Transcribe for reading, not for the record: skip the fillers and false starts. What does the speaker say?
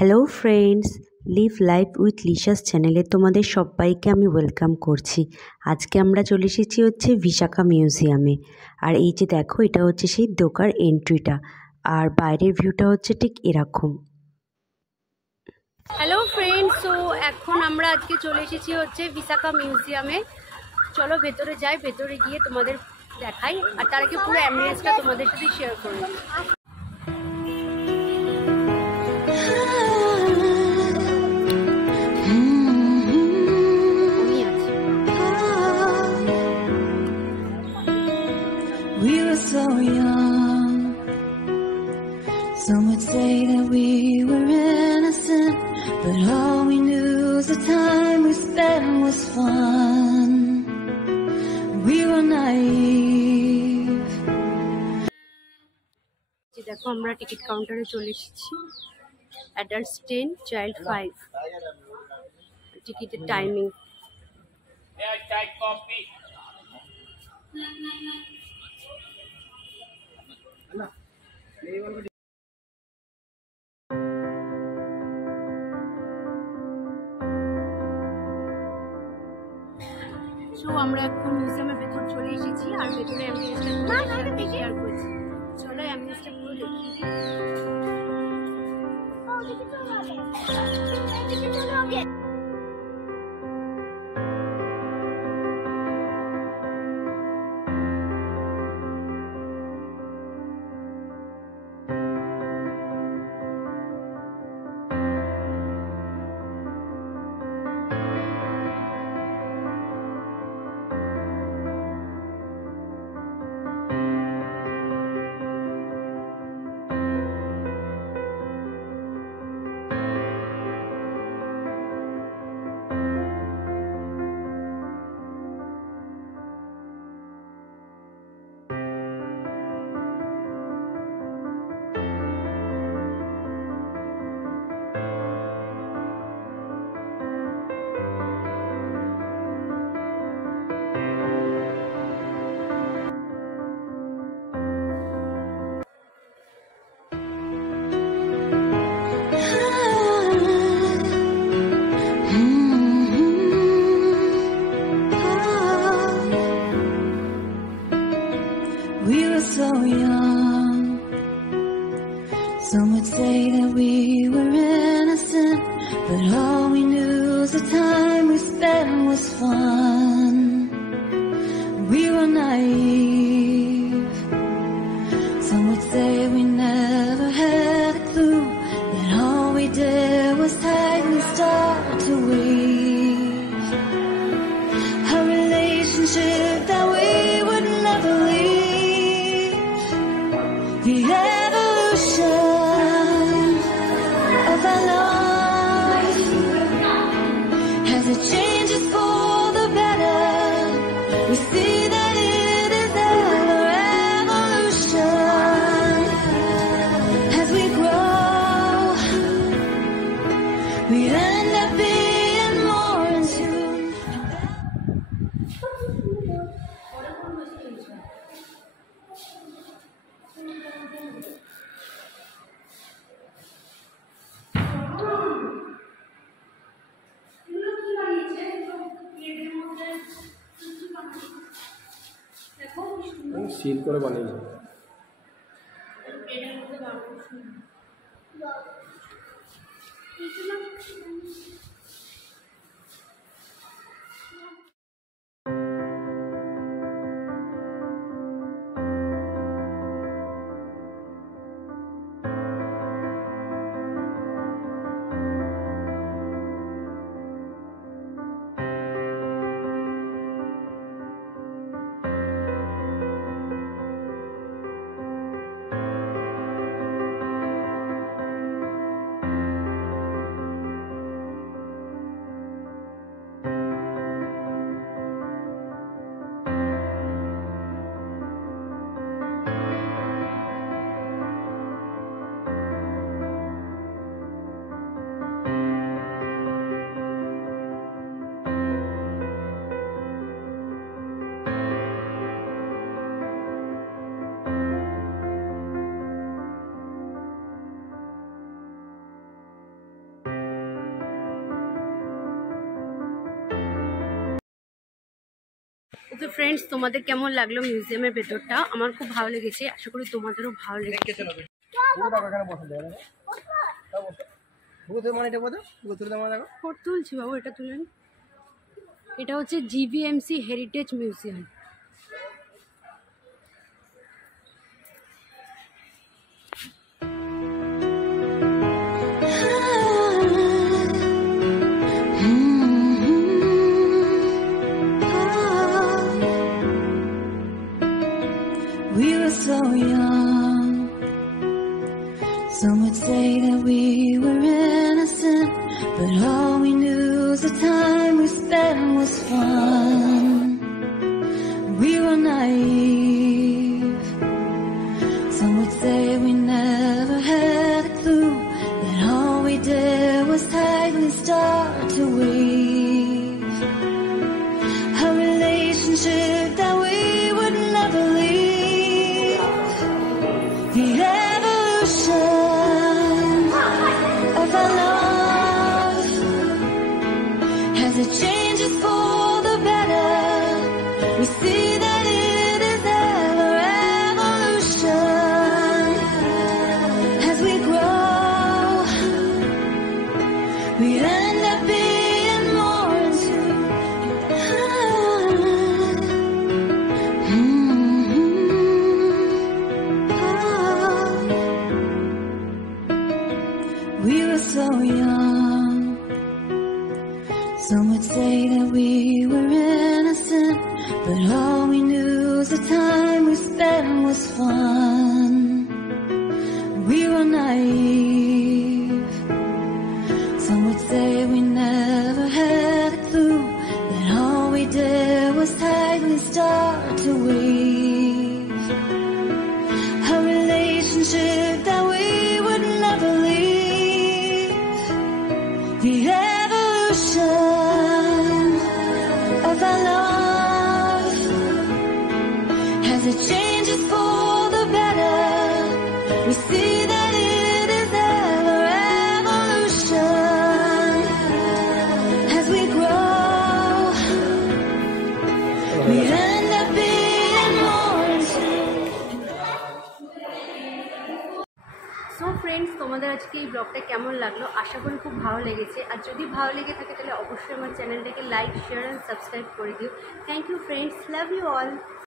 Hello friends, live life with Lishas চ্যানেলে তোমাদের সবাইকে আমি ওয়েলকাম করছি। আজকে আমরা চলে এসেছি বিশাখা মিউজিয়ামে। আর এই যে দেখো, এটা হচ্ছে সেই দোকার এন্ট্রিটা, আর বাইরের ভিউটা হচ্ছে ঠিক এরকম। হ্যালো ফ্রেন্ডস, সো এখন আমরা আজকে চলে এসেছি বিশাখা মিউজিয়ামে। চলো ভেতরে যাই, ভেতরে গিয়ে তোমাদের দেখাই, আর তার আগে পুরো অ্যাম্বিয়েন্সটা তোমাদের সাথে শেয়ার করব। We were so young. Some would say that we were innocent, but all we knew was the time we spent was fun. We were naive. দেখো, আমরা টিকিট কাউন্টারে চলে এসেছি। অ্যাডাল্টস 10, চাইল্ড 5। টিকিটের টাইমিং। সো আমরা এখন মিউজিয়ামের ভেতর চলে এসেছি, আর ভেতরে অ্যাম্বিয়েন্সটা শেয়ার করছি। চলো অ্যাম্বিয়েন্সটা পুরো দেখি। We were so young. Some would say that we were innocent, but all we knew was the time we spent was fun. We were naive. Some would say we never had a clue, that all we did was tightly start to weave a relationship that we would never leave. The evolution of our life, as it changes for the better, we see that it is ever evolution. As we grow, we end up being more in tune. Seal করে বানিয়েছে। Okay friends, তোমাদের কেমন লাগলো মিউজিয়ামের ভেতরটা? আমার খুব ভালো লেগেছে, আশা করি তোমাদেরও ভালো লেগেছে। তুলছি বাবু, এটা তুলেন। এটা হচ্ছে GVMC heritage museum. We were so young. Some would say that we were innocent, but all we knew was the time we spent was fun. We were naive. Some would say we never had a clue, that all we did was tightly start to weave a relationship that we would never leave. The evolution of our love, as it changes for the better, we see that it is ever evolution. As we grow, we end up being more in tune. We were so young. Some would say that we were innocent, but all we knew was the time we spent was fun. We were naive. Some would say we never had a clue, that all we did was tightly start to weave a relationship that we would never leave. The evolution of our love, as it changes for the better, we see that it is ever evolution. As we grow, we end up being more in tune. So friends, তোমাদের আজকে এই ব্লগটা কেমন লাগলো? আশা করি খুব ভালো লেগেছে। আর যদি ভালো লেগে থাকে তাহলে অবশ্যই আমার চ্যানেলটাকে লাইক, শেয়ার অ্যান্ড সাবস্ক্রাইব করে দিও। Thank you friends, love you all.